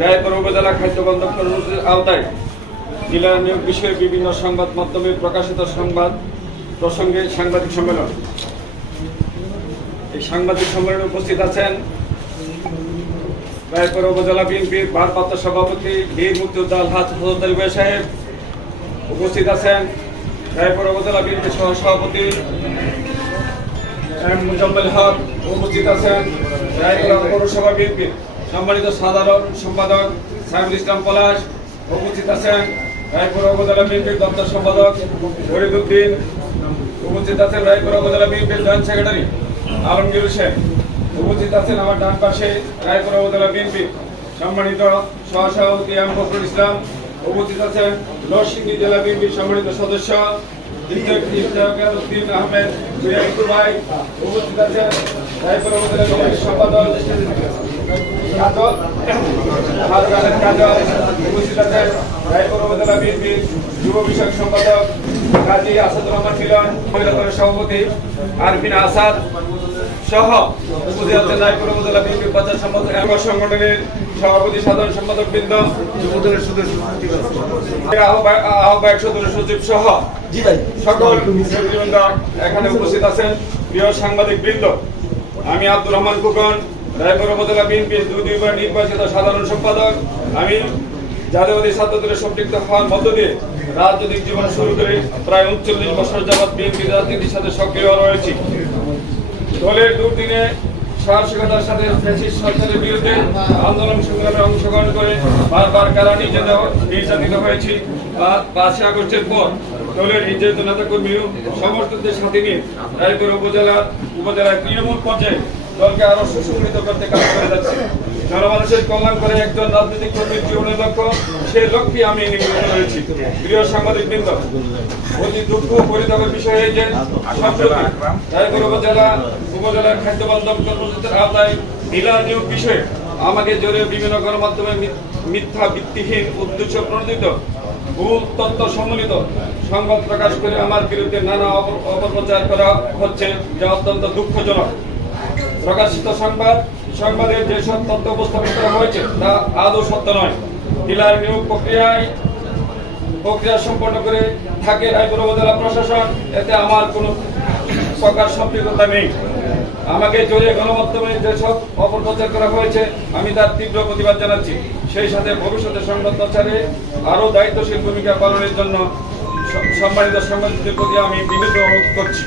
রায়পুর উপজেলা খাদ্য বন্ধন কর্মসূচির আওতায় জেলার নিয়োগ বিষয়ে বিভিন্ন সংবাদ মাধ্যমে প্রকাশিত সংবাদ প্রসঙ্গে সাংবাদিক সম্মেলন। এই সাংবাদিক সম্মেলনে উপস্থিত আছেন রায়পুর উপজেলা বিএনপির ভারপ্রাপ্ত সভাপতি বীর মুক্তিযোদ্ধা আলহাজ হযরত আলী ভাই সাহেব, উপস্থিত আছেন রায়পুর উপজেলা বিএনপির সহসভাপতি মুজাম্মেল হক, উপস্থিত আছেন রায়পুর পৌরসভা বিএনপির সম্মানিত সাধারণ সম্পাদক সাইফুল ইসলাম পলাশ, উপস্থিত আছেন রায়পুর উপজেলা বিএনপির দপ্তর সম্পাদক ফরিদউদ্দিন, উপস্থিত আছেন রায়পুর উপজেলা বিএনপির জয়েন্ট সেক্রেটারি আলমগীর হোসেন, উপস্থিত আছেন আমার ডান পাশে রায়পুর উপজেলা বিএনপির সম্মানিত সহসভাপতি এম ফখরুল ইসলাম, উপস্থিত আছেন নরসিংদী জেলা বিএনপির সম্মানিত সদস্য উদ্দিন আহমেদ ভাই, উপস্থিত আছেন রায়পুর উপজেলা বিএনপির সম্পাদক উপস্থিত আছেন রায়পুর উপজেলা বিএনপির যুব বিষয়ক সম্পাদক কাজী আসাদুর রহমান মিলন, মহিলা দলের সভাপতি আরফিন আসাদ সহ উপস্থিত আছেন রায়পুর উপজেলা বিএনপির বাজার সম্পাদক সংগঠনের সভাপতি সাধারণ সম্পাদক বৃন্দ, যুবদলের সদস্য আহ্বায়ক সদস্য সচিব সহ সকল নেতৃবৃন্দ এখানে উপস্থিত আছেন। প্রিয় সাংবাদিক বৃন্দ, আমি আব্দুর রহমান খোকন, রায়পুর উপজেলা বিএনপির দুইবার নির্বাচিত সাধারণ সম্পাদক। আমি জাতীয়বাদী ছাত্রদলের সম্পৃক্ত হওয়ার মধ্য দিয়ে রাজনৈতিক জীবন শুরু করে প্রায় ৩৯ বছর যাবৎ বিএনপি রাজনীতির সাথে সক্রিয় রয়েছি। দলের দুর্দিনে সাহসিকতার সাথে ফ্যাসিস্ট সরকারের বিরুদ্ধে আন্দোলন সংগ্রামে অংশগ্রহণ করে বারবার কারা নির্যাতিত হয়েছি। ৫ই আগস্টের পর দলের নির্যাতিত নেতাকর্মী সমর্থকদের সাথে নিয়ে রায়পুর উপজেলার তৃণমূল পর্যায়ে দলকে আরো সুসংগঠিত করতে কাজ করে যাচ্ছে। জনমানুষের কল্যাণ করে একজন রাজনৈতিক কর্মীর জীবনের লক্ষ্য, সেই লক্ষ্যে আমি নিবেদিত রয়েছি। প্রিয় সাংবাদিক বৃন্দ, অতি দুঃখ পরিতাপের বিষয় যে রায়পুর উপজেলার খাদ্য বন্ধন কর্মসূচির আওতায় ডিলার নিয়োগ বিষয়ে আমাকে জোরে বিভিন্ন গণমাধ্যমে মিথ্যা ভিত্তিহীন উদ্দেশ্য প্রণোদিত ভুল তথ্য সম্মিলিত সংবাদ প্রকাশ করে আমার বিরুদ্ধে নানা অপপ্রচার করা হচ্ছে, যা অত্যন্ত দুঃখজনক। প্রকাশিত সংবাদের যেসব তথ্য উপস্থাপন করা হয়েছে তা আদৌ সত্য নয়। ডিলার নিয়োগ প্রক্রিয়া সম্পন্ন করে থাকে রায়পুর উপজেলা প্রশাসন, এতে আমার কোনো প্রকার সম্পৃক্ততা নেই। আমাকে জড়িয়ে গণমাধ্যমে যেসব অপপ্রচার করা হয়েছে আমি তার তীব্র প্রতিবাদ জানাচ্ছি। সেই সাথে ভবিষ্যতে সংবাদ প্রচারে আরো দায়িত্বশীল ভূমিকা পালনের জন্য সম্মানিত সাংবাদিকদের প্রতি আমি বিনীত অনুরোধ করছি।